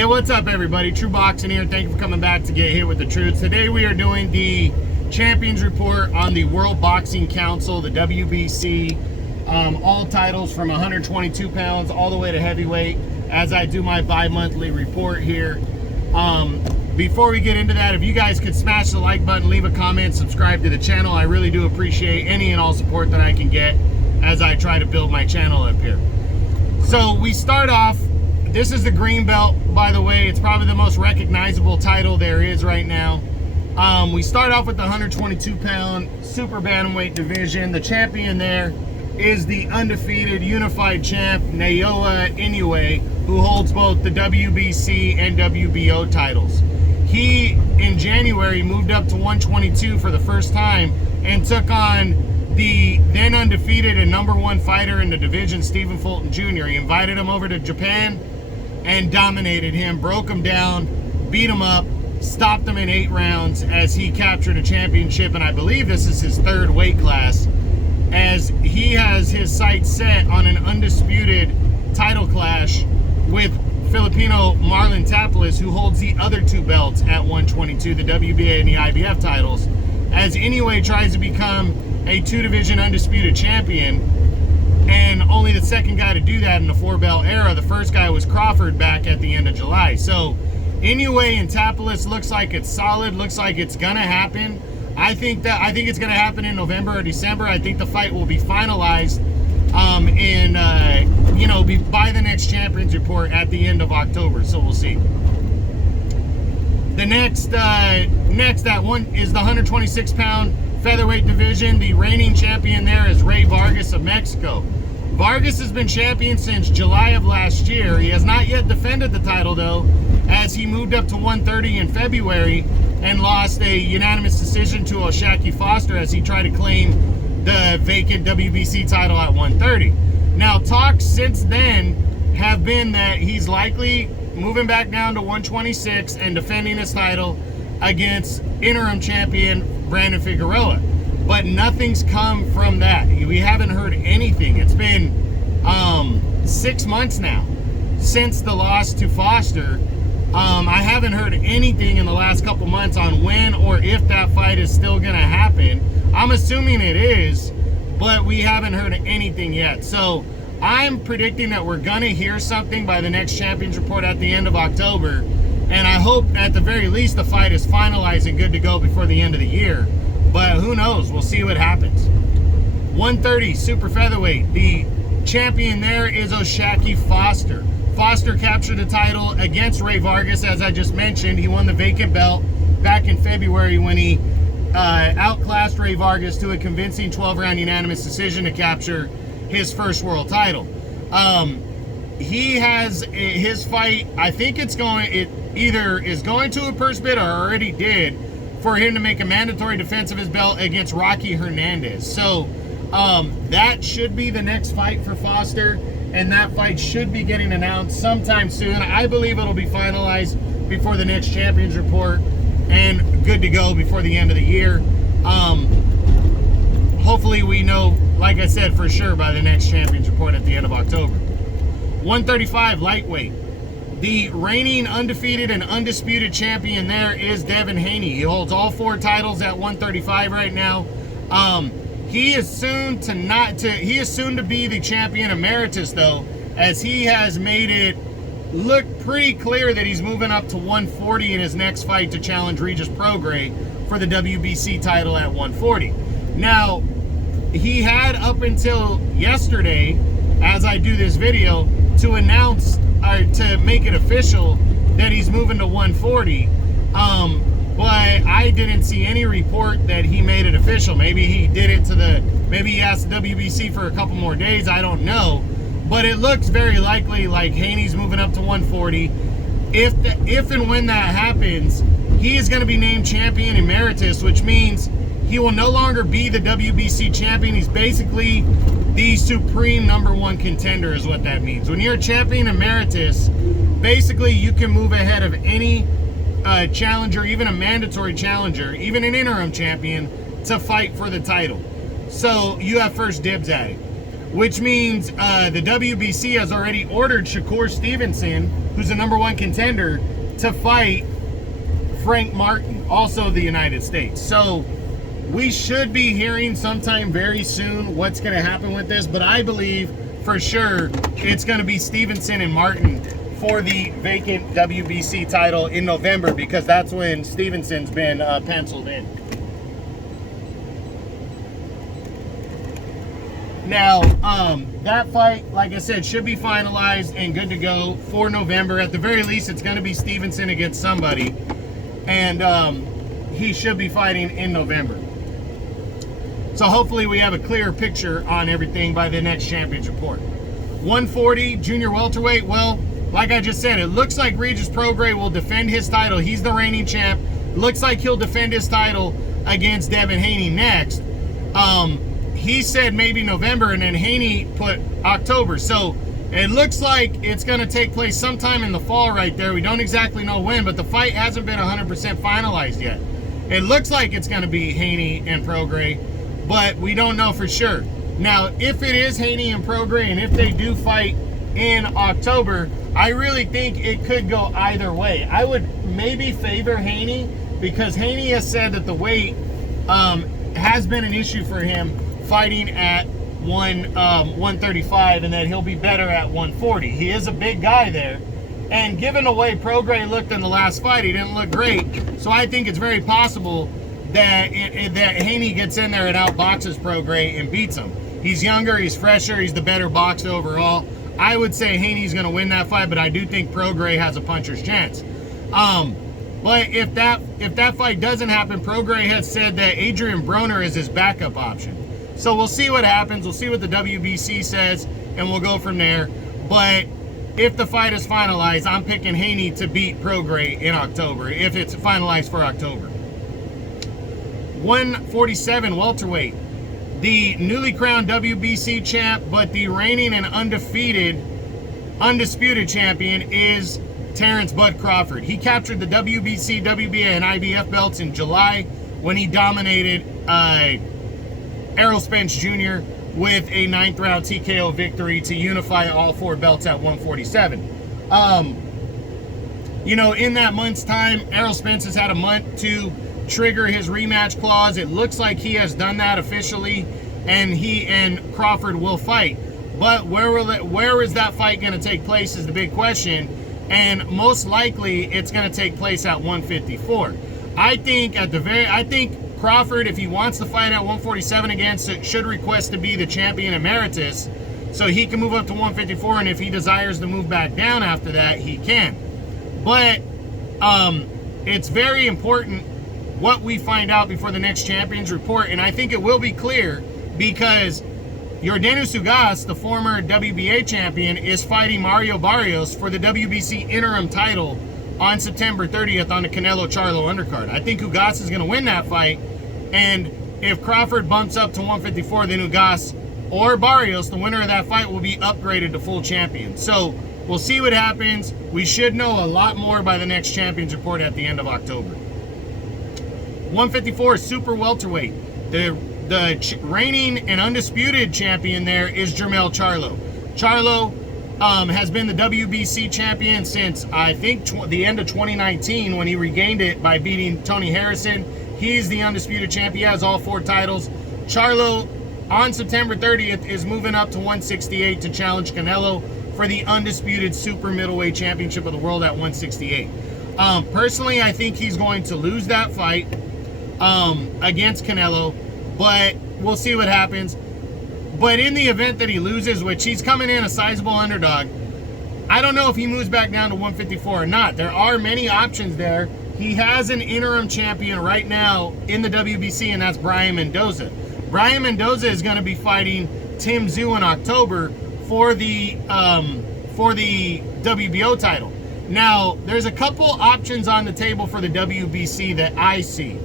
Hey, what's up everybody? True Boxing here. Thank you for coming back to get hit with the truth. Today we are doing the Champions Report on the World Boxing Council, the WBC, all titles from 122 pounds all the way to heavyweight, as I do my bi-monthly report here. Before we get into that, if you guys could smash the like button, leave a comment, subscribe to the channel. I really do appreciate any and all support that I can get as I try to build my channel up here. So we start off, this is the green belt, by the way. It's probably the most recognizable title there is right now. We start off with the 122-pound super bantamweight division. The champion there is the undefeated unified champ, Naoya Inoue, who holds both the WBC and WBO titles. He, in January, moved up to 122 for the first time and took on the then undefeated and #1 fighter in the division, Stephen Fulton Jr. He invited him over to Japan and dominated him, broke him down, beat him up, stopped him in 8 rounds as he captured a championship. And I believe this is his 3rd weight class, as he has his sights set on an undisputed title clash with Filipino Marlon Tapales, who holds the other 2 belts at 122, the WBA and the IBF titles, as Inoue tries to become a 2-division undisputed champion, and only the 2nd guy to do that in the 4-belt era. The first guy was Crawford back at the end of July. So Inoue and Tapales looks like it's solid, looks like it's gonna happen. I think it's gonna happen in November or December. I think the fight will be finalized by the next Champions Report at the end of October. So we'll see. The next at one is the 126-pound featherweight division. The reigning champion there is Rey Vargas of Mexico. Vargas has been champion since July of last year. He has not yet defended the title though, as he moved up to 130 in February and lost a unanimous decision to O'Shaquie Foster as he tried to claim the vacant WBC title at 130. Now, talks since then have been that he's likely moving back down to 126 and defending his title against interim champion Brandon Figueroa. But nothing's come from that. We haven't heard anything. It's been 6 months now since the loss to Foster. I haven't heard anything in the last couple months on when or if that fight is still gonna happen. I'm assuming it is, but we haven't heard anything yet. So I'm predicting that we're gonna hear something by the next Champions Report at the end of October. And I hope at the very least the fight is finalized and good to go before the end of the year. But who knows? We'll see what happens. 130 super featherweight. The champion there is O'Shaquie Foster. Foster captured the title against Rey Vargas, as I just mentioned. He won the vacant belt back in February when he outclassed Rey Vargas to a convincing 12-round unanimous decision to capture his first world title. He has his fight, I think it either is going to a purse bid or already did, for him to make a mandatory defense of his belt against Rocky Hernandez. So that should be the next fight for Foster, and that fight should be getting announced sometime soon. I believe it'll be finalized before the next Champions Report and good to go before the end of the year. Hopefully we know, like I said, for sure by the next Champions Report at the end of October. 135 lightweight. The reigning undefeated and undisputed champion there is Devin Haney. He holds all 4 titles at 135 right now. He is soon to be the champion emeritus though, as he has made it look pretty clear that he's moving up to 140 in his next fight to challenge Regis Prograis for the WBC title at 140. Now, he had up until yesterday, as I do this video, to announce or to make it official that he's moving to 140. But I didn't see any report that he made it official. Maybe he did it maybe he asked the WBC for a couple more days, I don't know. But it looks very likely like Haney's moving up to 140. If and when that happens, he is going to be named champion emeritus, which means he will no longer be the WBC champion. He's basically the supreme #1 contender is what that means. When you're a champion emeritus, basically you can move ahead of any challenger, even a mandatory challenger, even an interim champion, to fight for the title. So you have first dibs at it. which means the WBC has already ordered Shakur Stevenson, who's the #1 contender, to fight Frank Martin, also the United States. So we should be hearing sometime very soon what's going to happen with this, but I believe for sure it's going to be Stevenson and Martin for the vacant WBC title in November, because that's when Stevenson's been penciled in. Now, that fight, like I said, should be finalized and good to go for November. At the very least, it's going to be Stevenson against somebody, and he should be fighting in November. So hopefully we have a clearer picture on everything by the next Champions Report. 140 junior welterweight. Well, like I just said, it looks like Regis Prograis will defend his title. He's the reigning champ. Looks like he'll defend his title against Devin Haney next. He said maybe November, and then Haney put October. So it looks like it's going to take place sometime in the fall right there. We don't exactly know when, but the fight hasn't been 100% finalized yet. It looks like it's going to be Haney and Prograis, but we don't know for sure. Now, if it is Haney and Prograis, and if they do fight in October, I really think it could go either way. I would maybe favor Haney, because Haney has said that the weight has been an issue for him fighting at 135, and that he'll be better at 140. He is a big guy there, and given the way Prograis looked in the last fight, he didn't look great. So I think it's very possible that that Haney gets in there and outboxes Prograis and beats him. He's younger, he's fresher, he's the better boxer overall. I would say Haney's going to win that fight, but I do think Prograis has a puncher's chance. But if that fight doesn't happen, Prograis has said that Adrian Broner is his backup option. So we'll see what happens. We'll see what the WBC says, and we'll go from there. But if the fight is finalized, I'm picking Haney to beat Prograis in October, if it's finalized for October. 147 welterweight. The newly crowned WBC champ, but the reigning and undisputed champion is Terrence Bud Crawford. He captured the WBC, WBA, and IBF belts in July when he dominated Errol Spence Jr. with a 9th round TKO victory to unify all 4 belts at 147. You know, in that month's time, Errol Spence has had a month to trigger his rematch clause. It looks like he has done that officially, and he and Crawford will fight. But where is that fight going to take place is the big question, and most likely it's going to take place at 154. I think Crawford, if he wants to fight at 147 again, should request to be the champion emeritus, so he can move up to 154, and if he desires to move back down after that, he can. But it's very important what we find out before the next Champions Report, and I think it will be clear, because Yordenis Ugas, the former WBA champion, is fighting Mario Barrios for the WBC interim title on September 30th on the Canelo Charlo undercard. I think Ugas is going to win that fight, and if Crawford bumps up to 154, then Ugas or Barrios, the winner of that fight, will be upgraded to full champion. So we'll see what happens. We should know a lot more by the next Champions Report at the end of October. 154 super welterweight. The reigning and undisputed champion there is Jermell Charlo. Charlo has been the WBC champion since, I think, the end of 2019, when he regained it by beating Tony Harrison. He's the undisputed champ. He has all 4 titles. Charlo, on September 30th, is moving up to 168 to challenge Canelo for the undisputed super middleweight championship of the world at 168. Personally, I think he's going to lose that fight against Canelo, but we'll see what happens. But in the event that he loses, which he's coming in a sizable underdog, I don't know if he moves back down to 154 or not. There are many options there. He has an interim champion right now in the WBC, and that's Brian Mendoza. Brian Mendoza is going to be fighting Tim Tszyu in October for the WBO title. Now, there's a couple options on the table for the WBC that I see.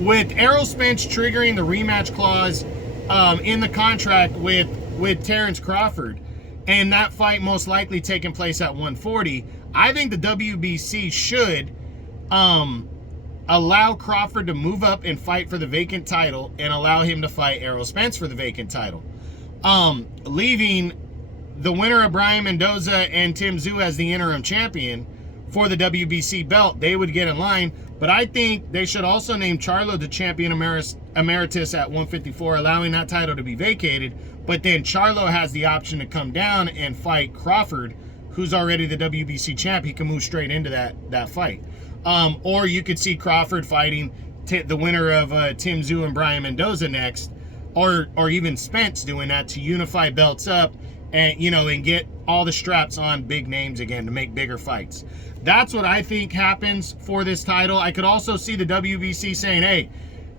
With Errol Spence triggering the rematch clause in the contract with Terrence Crawford, and that fight most likely taking place at 140, I think the WBC should allow Crawford to move up and fight for the vacant title, and allow him to fight Errol Spence for the vacant title. leaving the winner of Brian Mendoza and Tim Tszyu as the interim champion for the WBC belt. They would get in line, but I think they should also name Charlo the champion emeritus at 154, allowing that title to be vacated. But then Charlo has the option to come down and fight Crawford, who's already the WBC champ. He can move straight into that fight. Or you could see Crawford fighting the winner of Tim Tszyu and Brian Mendoza next, or even Spence doing that to unify belts up and, you know, and get all the straps on big names again to make bigger fights. That's what I think happens for this title. I could also see the WBC saying, hey,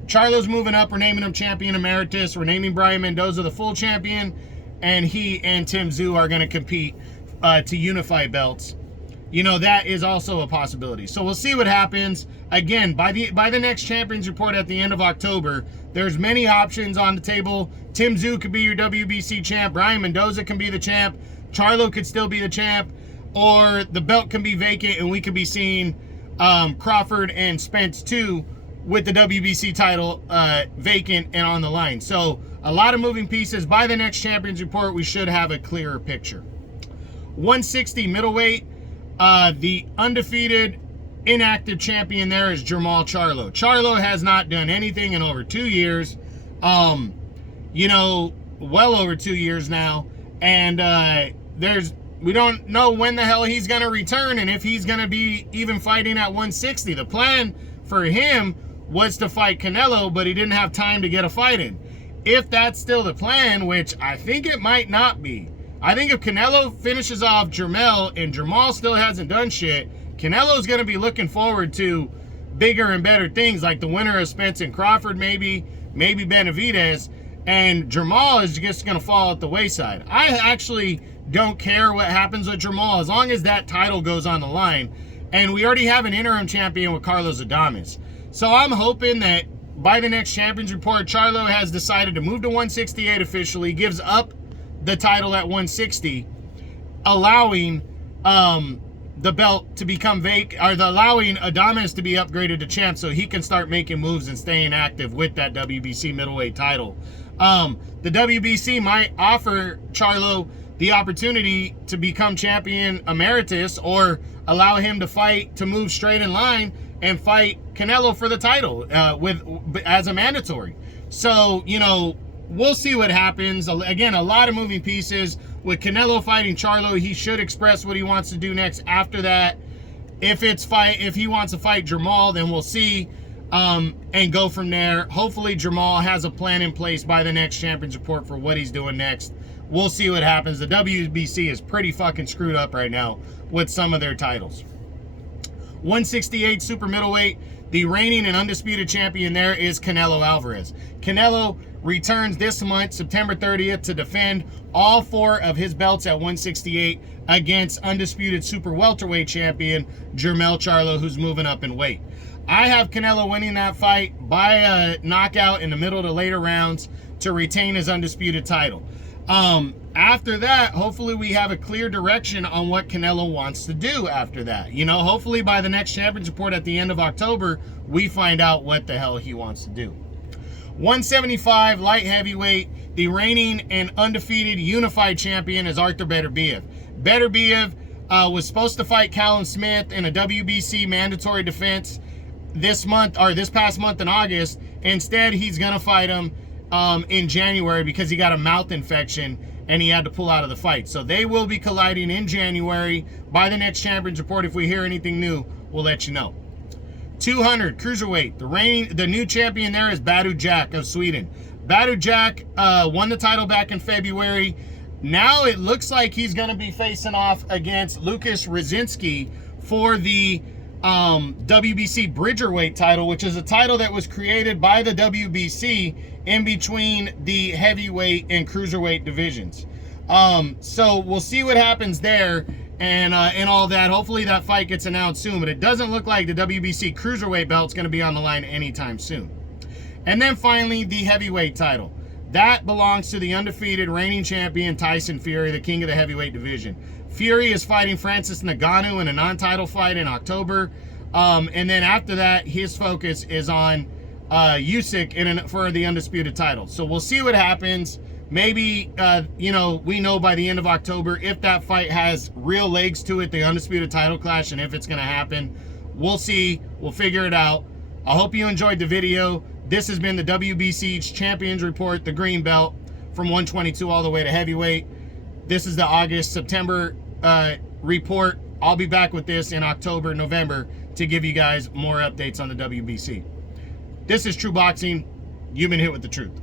Charlo's moving up. We're naming him champion emeritus. We're naming Brian Mendoza the full champion. And he and Tim Tszyu are going to compete to unify belts. You know, that is also a possibility. So we'll see what happens. Again, by the next Champions Report at the end of October, there's many options on the table. Tim Tszyu could be your WBC champ. Brian Mendoza can be the champ. Charlo could still be the champ. Or the belt can be vacant and we could be seeing Crawford and Spence too with the WBC title vacant and on the line. So a lot of moving pieces. By the next Champions Report, we should have a clearer picture. 160 middleweight. The undefeated inactive champion there is Jermall Charlo. Charlo has not done anything in over 2 years. You know, well over 2 years now. And we don't know when the hell he's going to return and if he's going to be even fighting at 160. The plan for him was to fight Canelo, but he didn't have time to get a fight in. If that's still the plan, which I think it might not be. I think if Canelo finishes off Jermell and Jermall still hasn't done shit, Canelo's going to be looking forward to bigger and better things like the winner of Spence and Crawford, maybe Benavidez, and Jermall is just going to fall at the wayside. I actually don't care what happens with Jermall as long as that title goes on the line. And we already have an interim champion with Carlos Adames. So I'm hoping that by the next Champions Report, Charlo has decided to move to 168 officially, gives up the title at 160, allowing the belt to become vacant, or allowing Adames to be upgraded to champ so he can start making moves and staying active with that WBC middleweight title. The WBC might offer Charlo the opportunity to become champion emeritus or allow him to fight, to move straight in line and fight Canelo for the title as a mandatory. So, you know, we'll see what happens. Again, a lot of moving pieces. With Canelo fighting Charlo, he should express what he wants to do next after that. If he wants to fight Jermall, then we'll see and go from there. Hopefully Jermall has a plan in place by the next Champions Report for what he's doing next. We'll see what happens. The WBC is pretty fucking screwed up right now with some of their titles. 168 super middleweight. The reigning and undisputed champion there is Canelo Alvarez. Canelo returns this month, September 30th, to defend all 4 of his belts at 168 against undisputed super welterweight champion Jermell Charlo, who's moving up in weight. I have Canelo winning that fight by a knockout in the middle to later rounds to retain his undisputed title. After that, hopefully we have a clear direction on what Canelo wants to do after that. You know, hopefully by the next Champions Report at the end of October, we find out what the hell he wants to do. 175 light heavyweight, the reigning and undefeated unified champion is Arthur Beterbiev. Beterbiev was supposed to fight Callum Smith in a WBC mandatory defense this past month in August. Instead, he's gonna fight him in January because he got a mouth infection and he had to pull out of the fight. So they will be colliding in January. By the next Champions Report, if we hear anything new, we'll let you know. 200 cruiserweight. The new champion there is Badu Jack of Sweden. Badu Jack won the title back in February. Now it looks like he's going to be facing off against Lucas Rzyński for the WBC Bridgerweight title, which is a title that was created by the WBC in between the heavyweight and cruiserweight divisions. So we'll see what happens there and all that. Hopefully that fight gets announced soon, but it doesn't look like the WBC cruiserweight belt's going to be on the line anytime soon. And then finally, the heavyweight title. That belongs to the undefeated reigning champion Tyson Fury, the king of the heavyweight division. Fury is fighting Francis Ngannou in a non-title fight in October. And then after that, his focus is on Usyk for the undisputed title. So we'll see what happens. Maybe, you know, we know by the end of October if that fight has real legs to it, the undisputed title clash, and if it's going to happen. We'll see. We'll figure it out. I hope you enjoyed the video. This has been the WBC Champions Report, the green belt, from 122 all the way to heavyweight. This is the August-September report. I'll be back with this in October, November to give you guys more updates on the WBC. This is True Boxing. You've been hit with the truth.